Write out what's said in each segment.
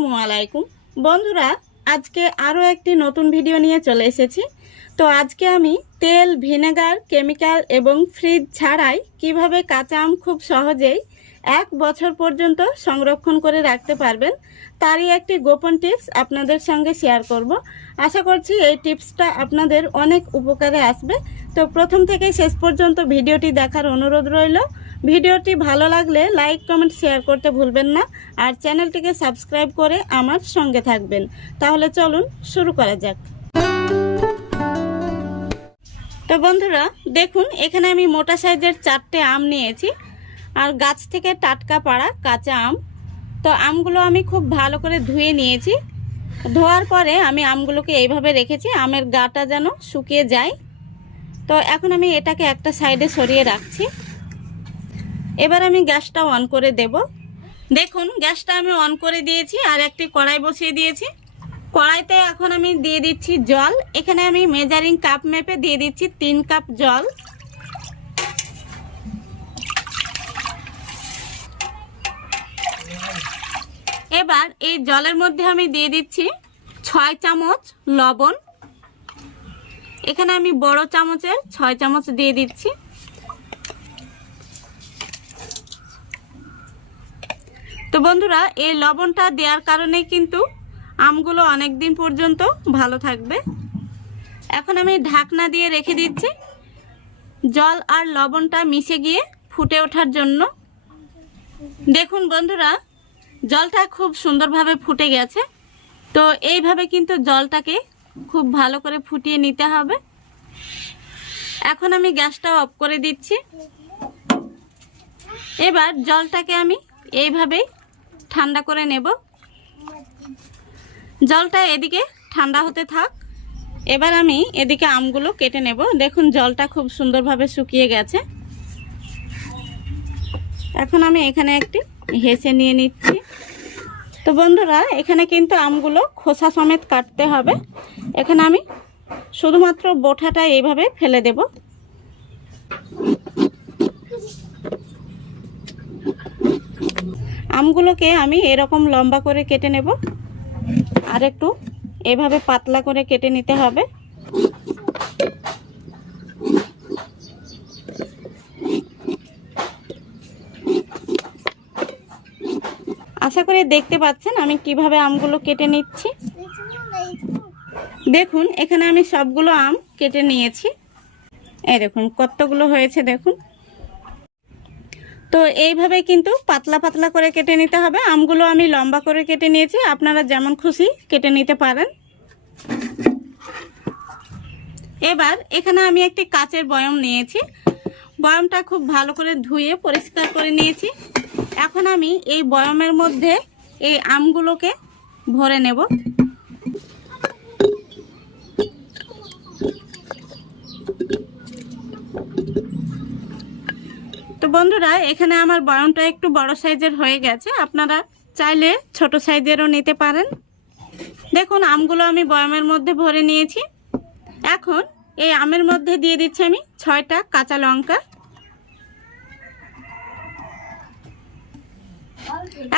আসসালামু আলাইকুম বন্ধুরা, আজকে আরও একটি নতুন ভিডিও নিয়ে চলে এসেছি। তো আজকে আমি তেল, ভিনেগার, কেমিক্যাল এবং ফ্রিজ ছাড়াই কিভাবে কাঁচা আম খুব সহজেই 1 বছর পর্যন্ত সংরক্ষণ করে রাখতে পারবেন তারই একটি গোপন টিপস আপনাদের সঙ্গে শেয়ার করব। আশা করছি এই টিপসটা আপনাদের অনেক উপকারে আসবে। তো প্রথম থেকে শেষ পর্যন্ত ভিডিওটি দেখার অনুরোধ রইল। ভিডিওটি ভালো লাগলে লাইক, কমেন্ট, শেয়ার করতে ভুলবেন না। আর চ্যানেলটিকে সাবস্ক্রাইব করে আমার সঙ্গে থাকবেন। তাহলে চলুন শুরু করা যাক। তো বন্ধুরা দেখুন, এখানে আমি মোটা সাইজের 4টে আম নিয়েছি, আর গাছ থেকে টাটকা পাড়া কাঁচা আম। তো আমগুলো আমি খুব ভালো করে ধুয়ে নিয়েছি। ধোয়ার পরে আমি আমগুলোকে এইভাবে রেখেছি, আমের গাটা যেন শুকিয়ে যায়। তো এখন আমি এটাকে একটা সাইডে সরিয়ে রাখছি। এবার আমি গ্যাসটা অন করে দেব। দেখুন, গ্যাসটা আমি অন করে দিয়েছি আর একটি কড়াই বসিয়ে দিয়েছি। কড়াইতে এখন আমি দিয়ে দিচ্ছি জল। এখানে আমি মেজারিং কাপ মেপে দিয়ে দিচ্ছি 3 কাপ জল। এবার এই জলের মধ্যে আমি দিয়ে দিচ্ছি 6 চামচ লবণ। এখানে আমি বড় চামচের 6 চামচ দিয়ে দিচ্ছি। তো বন্ধুরা, এই লবণটা দেওয়ার কারণে কিন্তু আমগুলো অনেক দিন পর্যন্ত ভালো থাকবে। এখন আমি ঢাকনা দিয়ে রেখে দিচ্ছি জল আর লবণটা মিশে গিয়ে ফুটে ওঠার জন্য। দেখুন বন্ধুরা, জলটা খুব সুন্দরভাবে ফুটে গেছে। তো এইভাবে কিন্তু জলটাকে খুব ভালো করে ফুটিয়ে নিতে হবে। এখন আমি গ্যাসটা অফ করে দিচ্ছি। এবার জলটাকে আমি এইভাবেই ঠান্ডা করে নেব। জলটা এদিকে ঠান্ডা হতে থাক। এবার আমি এদিকে আমগুলো কেটে নেব। দেখুন, জলটা খুব সুন্দরভাবে শুকিয়ে গেছে। এখন আমি এখানে একটি হেসে নিয়ে নিচ্ছি। তো বন্ধুরা, এখানে কিন্তু আমগুলো খোসা সমেত কাটতে হবে। এখানে আমি শুধুমাত্র বোটাটা এইভাবে ফেলে দেব। আমগুলোকে আমি এরকম লম্বা করে কেটে নেব, আর একটু এভাবে পাতলা করে কেটে নিতে হবে। আশা করি দেখতে পাচ্ছেন আমি কিভাবে আমগুলো কেটে নিচ্ছি। দেখুন, এখানে আমি সবগুলো আম কেটে নিয়েছি। এই দেখুন কতগুলো হয়েছে দেখুন। তো এইভাবে কিন্তু পাতলা পাতলা করে কেটে নিতে হবে। আমগুলো আমি লম্বা করে কেটে নিয়েছি, আপনারা যেমন খুশি কেটে নিতে পারেন। এবার এখানে আমি একটি কাচের বয়ম নিয়েছি। বয়মটা খুব ভালো করে ধুয়ে পরিষ্কার করে নিয়েছি। এখন আমি এই বয়মের মধ্যে এই আমগুলোকে ভরে নেব। তো বন্ধুরা, এখানে আমার বয়মটা একটু বড় সাইজের হয়ে গেছে, আপনারা চাইলে ছোট সাইজেরও নিতে পারেন। দেখুন, আমগুলো আমি বয়মের মধ্যে ভরে নিয়েছি। এখন এই আমের মধ্যে দিয়ে দিচ্ছি আমি 6টা কাঁচা লঙ্কা।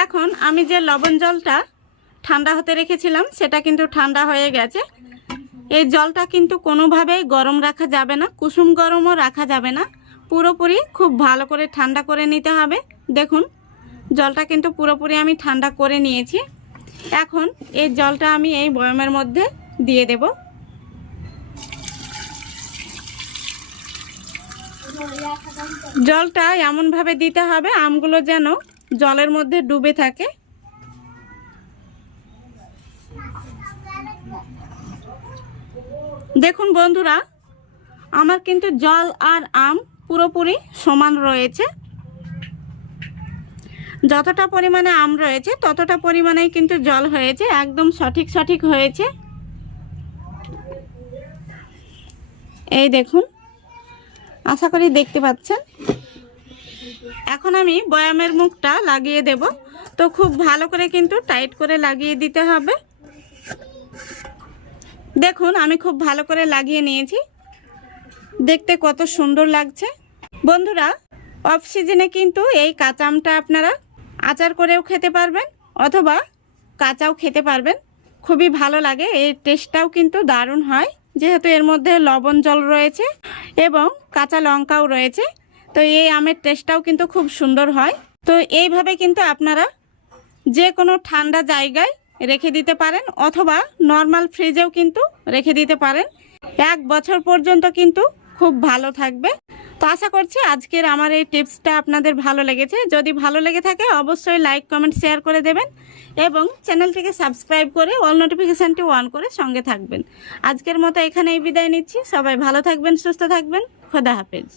এখন আমি যে লবণ জলটা ঠান্ডা হতে রেখেছিলাম সেটা কিন্তু ঠান্ডা হয়ে গেছে। এই জলটা কিন্তু কোনোভাবেই গরম রাখা যাবে না, কুসুম গরমও রাখা যাবে না। পুরোপুরি খুব ভালো করে ঠান্ডা করে নিতে হবে। দেখুন, জলটা কিন্তু পুরোপুরি আমি ঠান্ডা করে নিয়েছি। এখন এই জলটা আমি এই বয়মের মধ্যে দিয়ে দেব। জলটা এমনভাবে দিতে হবে আমগুলো যেন জলের মধ্যে ডুবে থাকে। দেখুন বন্ধুরা, আমার কিন্তু জল আর আম পুরোপুরি সমান রয়েছে। যতটা পরিমাণে আম রয়েছে ততটা পরিমাণেই কিন্তু জল হয়েছে, একদম সঠিক হয়েছে। এই দেখুন, আশা করি দেখতে পাচ্ছেন। এখন আমি বয়ামের মুখটা লাগিয়ে দেব। তো খুব ভালো করে কিন্তু টাইট করে লাগিয়ে দিতে হবে। দেখুন, আমি খুব ভালো করে লাগিয়ে নিয়েছি। দেখতে কত সুন্দর লাগছে। বন্ধুরা, অফ সিজনে কিন্তু এই কাঁচা আমটা আপনারা আচার করেও খেতে পারবেন, অথবা কাঁচাও খেতে পারবেন, খুবই ভালো লাগে। এই টেস্টটাও কিন্তু দারুণ হয়, যেহেতু এর মধ্যে লবণ জল রয়েছে এবং কাঁচা লঙ্কাও রয়েছে। তো এই আমের টেস্টটাও কিন্তু খুব সুন্দর হয়। তো এইভাবে কিন্তু আপনারা যে কোনো ঠান্ডা জায়গায় রেখে দিতে পারেন, অথবা নর্মাল ফ্রিজেও কিন্তু রেখে দিতে পারেন। 1 বছর পর্যন্ত কিন্তু খুব ভালো থাকবে। তো আশা করছি আজকের আমার এই টিপসটা আপনাদের ভালো লেগেছে। যদি ভালো লেগে থাকে অবশ্যই লাইক কমেন্ট শেয়ার করে দেবেন এবং চ্যানেলটিকে সাবস্ক্রাইব করে অল নোটিফিকেশানটি অন করে সঙ্গে থাকবেন। আজকের মতো এখানেই বিদায় নিচ্ছি। সবাই ভালো থাকবেন, সুস্থ থাকবেন। খোদা হাফেজ।